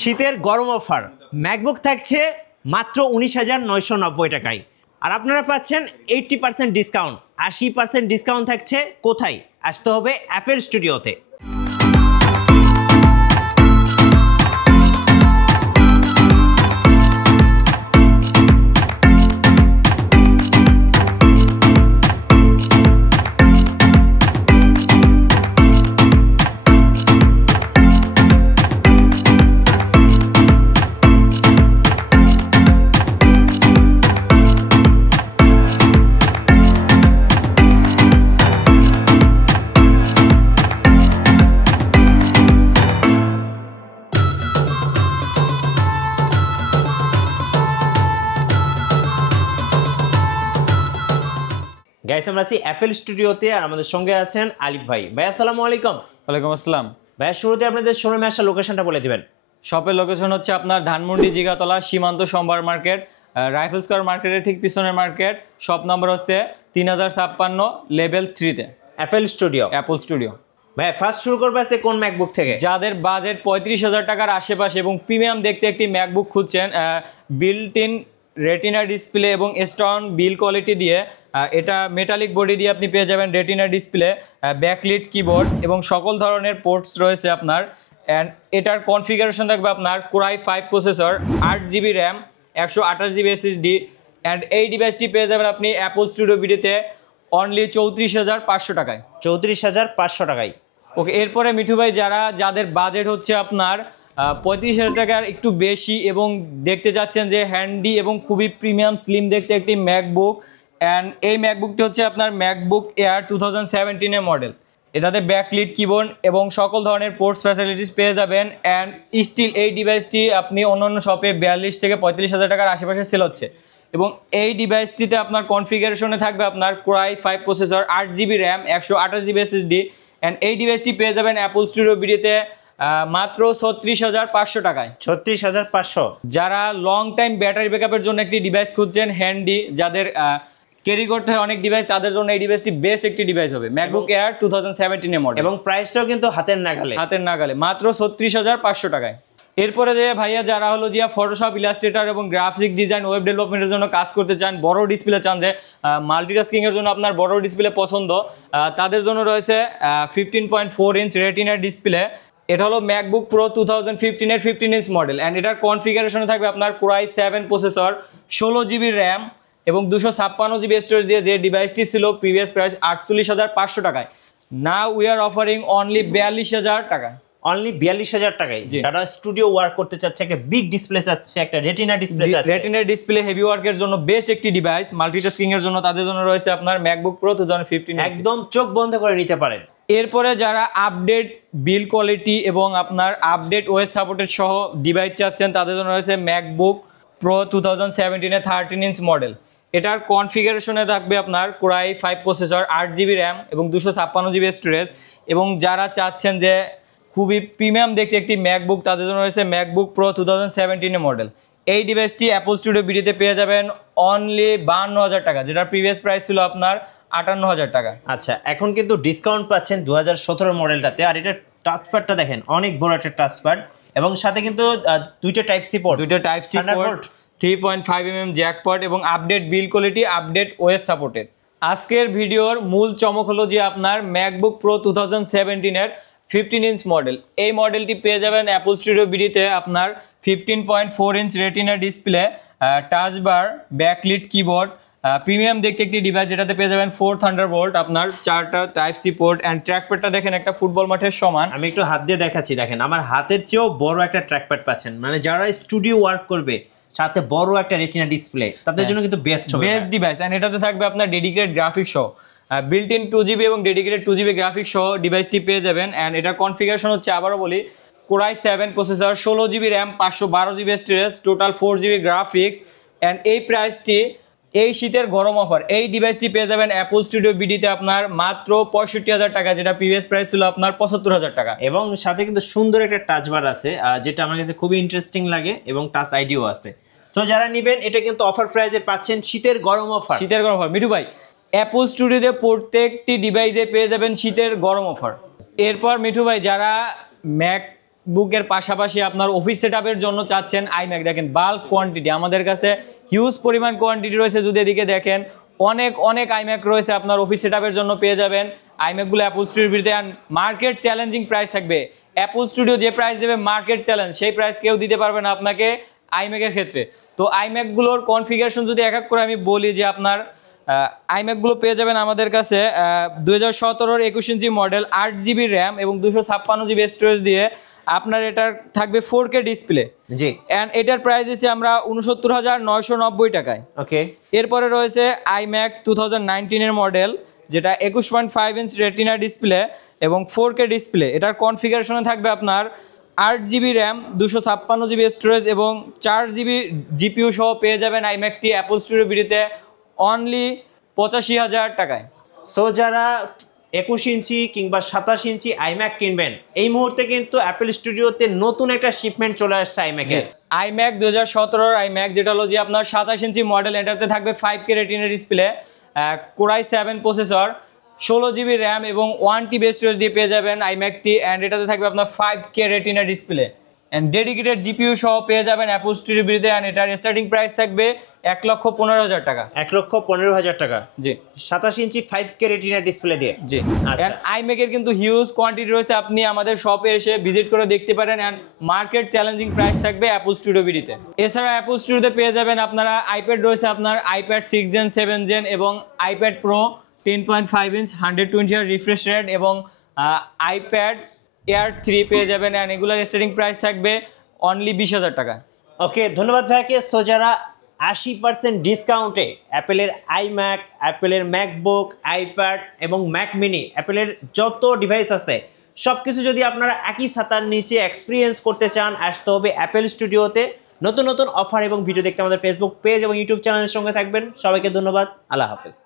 শীতের গরম offer MacBook থাকছে মাত্র 19,990 টাকায়। আর আপনারা পাচ্ছেন 80% ডিসকাউন্ট, 80% ডিসকাউন্ট থাকছে। কোথায় আসতে হবে? অ্যাপেল স্টুডিওতে। গাইস, আমরা আছি অ্যাপেল স্টুডিওতে আর আমাদের সঙ্গে আছেন আলিফ ভাই। ভাই আসসালামু আলাইকুম। ওয়ালাইকুম আসসালাম। ভাই শুরুতে আপনাদের শোরুমে আসার লোকেশনটা বলে দিবেন। শপের লোকেশন হচ্ছে আপনার ধানমন্ডি জিগাতলা সীমান্ত সম্ভার মার্কেট, রাইফেল স্কয়ার মার্কেটের ঠিক পিছনের মার্কেট। শপ নাম্বার হচ্ছে 3056 লেভেল 3-তে অ্যাপেল স্টুডিও। Apple studio. ভাই ফার্স্ট শুরু করবে আছে কোন ম্যাকবুক থেকে? যাদের বাজেট 35,000 টাকার আশেপাশে এবং প্রিমিয়াম দেখতে একটি ম্যাকবুক খুঁজছেন, বিল্ট ইন রেটিনা ডিসপ্লে এবং স্ট্রং বিল কোয়ালিটি দিয়ে, এটা মেটালিক বডি দিয়ে আপনি পেয়ে যাবেন রেটিনা ডিসপ্লে, ব্যাকলিট কিবোর্ড এবং সকল ধরনের পোর্টস রয়েছে আপনার। অ্যান্ড এটার কনফিগারেশন থাকবে আপনার core i 5 processor, 8GB RAM, 128GB SSD। And এই ডিভাইসটি পেয়ে যাবেন আপনি অ্যাপল স্টুডিও ভিডিওতে অনলি 34,500 টাকায়। 34,500 টাকায়। ওকে, এরপরে মিঠু ভাই যাদের বাজেট হচ্ছে আপনার 35,000 টাকার একটু বেশি এবং দেখতে যাচ্ছেন যে হ্যান্ডি এবং খুবই প্রিমিয়াম স্লিম দেখতে একটি ম্যাকবুক, অ্যান্ড এই ম্যাকবুকটি হচ্ছে আপনার ম্যাকবুক এয়ার 2017 মডেল। এটাতে ব্যাকলিট কিবোর্ড এবং সকল ধরনের পোর্টস ফ্যাসিলিটিস পেয়ে যাবেন। অ্যান্ড স্টিল এই ডিভাইসটি আপনি অন্যান্য শপে 42 থেকে 45,000 টাকার আশেপাশে সেল হচ্ছে। এবং এই ডিভাইসটিতে আপনার কনফিগারেশনে থাকবে আপনার core i 5 processor, 8GB RAM, 128GB SSD। And এই ডিভাইসটি পেয়ে যাবেন অ্যাপল স্টুডিও ভিডিওতে মাত্র 36,500 টাকায়। 36,500। যারা লং টাইম ব্যাটারি ব্যাকআপের জন্য একটি ডিভাইস খুঁজছেন হ্যান্ডি, যাদের ক্যারি করতে হয় অনেক ডিভাইস, তাদের জন্য এই ডিভাইসটি বেস্ট একটি ডিভাইস হবে। ম্যাকবুক এয়ার 2017 মডেল এবং প্রাইসটাও কিন্তু হাতের নাগালে মাত্র 36,500 টাকায়। এরপরে যে ভাইয়া যারা হলো যে ফটোশপ, ইলাস্ট্রেটর এবং গ্রাফিক ডিজাইন, ওয়েব ডেভেলপমেন্টের জন্য কাজ করতে চান, বড় ডিসপ্লে চান, যে মাল্টিটাস্কিং এর জন্য আপনার বড় ডিসপ্লে পছন্দ, তাদের জন্য রয়েছে 15.4 ইঞ্চ রেটিনা ডিসপ্লে। এটা হলো MacBook pro 2015 15 inch model. And এটার কনফিগারেশনে থাকবে আপনার কোরাই 7 প্রসেসর, 16GB র্যাম এবং 256GB স্টোরেজ দিয়ে, যে ডিভাইসটি ছিল প্রিভিয়াস প্রাইস 48,500 টাকায়। Now we are offering only 42,000 টাকায়। অনলি 42,000 টাকায়। যারা স্টুডিও ওয়ার্ক করতে চাচ্ছে, একটা বিগ ডিসপ্লে চাচ্ছে, একটা রেটিনা ডিসপ্লে চাচ্ছে, রেটিনা ডিসপ্লে হেভি ওয়ার্কের জন্য বেস্ট একটি ডিভাইস, মাল্টিটাস্কিং এর জন্য, তাদের জন্য রয়েছে আপনার ম্যাকবুক প্রো 2015। একদম চোখ বন্ধ করে নিতে পারেন। এরপরে যারা আপডেট বিল কোয়ালিটি এবং আপনার আপডেট ওএস সাপোর্টেড সহ ডিভাইস চাচ্ছেন, তাদের জন্য রয়েছে ম্যাকবুক প্রো 2017 13 ইঞ্চ মডেল। এটার কনফিগারেশনে থাকবে আপনার কোরাই 5 প্রসেসর, 8GB র্যাম এবং 256GB স্টোরেজ। এবং যারা চাচ্ছেন যে খুবই প্রিমিয়াম দেখতে একটি ম্যাকবুক, তাদের জন্য রয়েছে ম্যাকবুক প্রো 2017 মডেল। এই ডিভাইসটি অ্যাপল স্টুডিও ভিডিওতে পেয়ে যাবেন অনলি 52,000 টাকা, যেটা প্রিভিয়াস প্রাইস ছিল আপনার 58,000 টাকা। আচ্ছা, এখন কিন্তু ডিসকাউন্ট পাচ্ছেন 2017 মডেলটাতে। আর এটার টাচপ্যাডটা দেখেন, অনেক বড় একটা টাচপ্যাড এবং সাথে কিন্তু দুইটা type C port, 3.5mm jack port এবং update build quality, update OS supported. আজকের ভিডিওর মূল চমক হলো যে আপনার ম্যাকবুক প্রো 2017 15 ইঞ্চ মডেল। এই মডেলটি পেয়ে যাবেন অ্যাপল স্টুডিও ভিডিওতে আপনার 15.4 ইঞ্চ রেটিনা ডিসপ্লে, টাচ বার, ব্যাকলিট কিবোর্ড, প্রিমিয়াম দেখতে একটি ডিভাইস, যেটাতে পেয়ে যাবেন 4 থান্ডারবোল্ট, আপনার 4টা টাইপ সি পোর্ট। অ্যান্ড ট্র্যাকপ্যাডটা দেখেন একটা ফুটবল মাঠের সমান। আমি একটু হাত দিয়ে দেখাচ্ছি, দেখেন আমার হাতের চেয়েও বড় একটা ট্র্যাকপ্যাড পাচ্ছেন। মানে যারা স্টুডিও ওয়ার্ক করবে, সাথে বড় একটা রেটিনা ডিসপ্লে, তাদের জন্য কিন্তু বেস্ট ডিভাইস। অ্যান্ড এটাতে থাকবে আপনার ডেডিকেটেড গ্রাফিক্স সহ, বিল্ট ইন 2GB এবং ডেডিকেটেড 2GB গ্রাফিক্স সহ ডিভাইসটি পেয়ে যাবেন। অ্যান্ড এটার কনফিগারেশন হচ্ছে, আবারও বলি, core i 7 processor, 16GB RAM, 512GB storage, total 4GB graphics. And এই প্রাইসটি এই শীতের গরম অফার, এই ডিভাইসটি পেয়ে যাবেন অ্যাপল স্টুডিও ভিডিওতে আপনার মাত্র 65,000 টাকা, যেটা প্রিভিয়াস প্রাইস ছিল আপনার 75,000 টাকা। এবং সাথে কিন্তু সুন্দর একটা টাচ বার আছে, যেটা আমার কাছে খুবই ইন্টারেস্টিং লাগে, এবং টাচ আইডিও আছে। সো যারা নেবেন, এটা কিন্তু অফার প্রাইসে পাচ্ছেন, শীতের গরম অফার। মিঠু ভাই, অ্যাপল স্টুডিওতে প্রত্যেকটি ডিভাইসে পেয়ে যাবেন শীতের গরম অফার। এরপর মিঠু ভাই, যারা ম্যাক বুকের পাশাপাশি আপনার অফিস সেটআপের জন্য চাচ্ছেন আইম্যাক, দেখেন বাল্ক কোয়ান্টিটি আমাদের কাছে হিউজ পরিমাণ কোয়ান্টিটি রয়েছে। যদি এদিকে দেখেন অনেক অনেক আইম্যাক রয়েছে, আপনার অফিস সেটআপের জন্য পেয়ে যাবেন আইম্যাকগুলো অ্যাপল স্টুডিওর বিরুদ্ধে। মার্কেট চ্যালেঞ্জিং প্রাইস থাকবে, অ্যাপল স্টুডিও যে প্রাইস দেবে মার্কেট চ্যালেঞ্জ, সেই প্রাইস কেউ দিতে পারবে না আপনাকে আইম্যাকের ক্ষেত্রে। তো আইম্যাকগুলোর কনফিগারেশন যদি এক এক করে আমি বলি, যে আপনার আইম্যাকগুলো পেয়ে যাবেন আমাদের কাছে 2017-র 21 ইঞ্চি মডেল, 8GB র্যাম এবং 256GB স্টোরেজ দিয়ে আপনার এটার থাকবে 4K ডিসপ্লে। জি, অ্যান্ড এটার প্রাইস দিচ্ছি আমরা 69,990 টাকায়। ওকে। এরপরে রয়েছে আইম্যাক 2019-এর মডেল, যেটা 21.5 ইঞ্চ রেটিনা ডিসপ্লে এবং 4K ডিসপ্লে। এটার কনফিগারেশনে থাকবে আপনার 8GB র্যাম, 256GB স্টোরেজ এবং 4GB জিপিইউ সহ পেয়ে যাবেন আইম্যাকটি অ্যাপল স্টুডিও বিডিতে অনলি 85,000 টাকায়। সো যারা 21 ইঞ্চি কিংবা 27 ইঞ্চি আইম্যাক কিনবেন, এই মুহূর্তে কিন্তু অ্যাপল স্টুডিওতে নতুন একটা শিপমেন্ট চলে আসছে আইম্যাকের। আইম্যাক 2017-র আইম্যাক, যেটা হলো যে আপনার 27 ইঞ্চি মডেল, এটাতে থাকবে 5K retina display, core i 7 processor, 16GB RAM এবং 1TB স্টোরেজ দিয়ে পেয়ে যাবেন আইম্যাকটি। অ্যান্ড এটাতে থাকবে আপনার 5K retina display and dedicated GPU সহ পেয়ে যাবেন অ্যাপল স্টুডিও বিরুদ্ধে। অ্যান্ড এটার স্টার্টিং প্রাইস থাকবে 1,15,000 টাকা। 1,15,000 টাকা, জি। 27 ইঞ্চি 5K রেটিনা ডিসপ্লে দিয়ে। জি। আচ্ছা। এন্ড আইম্যাকের কিন্তু হিউজ কোয়ান্টিটি রয়েছে, আপনি আমাদের শপে এসে ভিজিট করে দেখতে পারেন। এন্ড মার্কেট চ্যালেঞ্জিং প্রাইস থাকবে অ্যাপল স্টুডিও বিডিতে। এছাড়া অ্যাপল স্টুডিওতে পেয়ে যাবেন আপনারা আইপ্যাড রয়েছে, আপনার আইপ্যাড 6 জেন 7 জেন এবং iPad pro 10.5 inch 120Hz refresh rate এবং আইপ্যাড এয়ার 3 পেয়ে যাবেন। অ্যান্ড এগুলোর স্টার্টিং প্রাইস থাকবে অনলি 20,000 টাকা। ওকে, ধন্যবাদ ভাইকে। সো যারা 80% ডিসকাউন্টে অ্যাপেলের আইম্যাক, অ্যাপেলের ম্যাকবুক, আইপ্যাড এবং ম্যাক মিনি, অ্যাপেলের যত ডিভাইস আছে সব কিছু যদি আপনারা একই ছাতার নিচে এক্সপিরিয়েন্স করতে চান, আসতে হবে অ্যাপেল স্টুডিওতে। নতুন নতুন অফার এবং ভিডিও দেখতে আমাদের ফেসবুক পেজ এবং ইউটিউব চ্যানেলের সঙ্গে থাকবেন। সবাইকে ধন্যবাদ, আল্লাহ হাফেজ।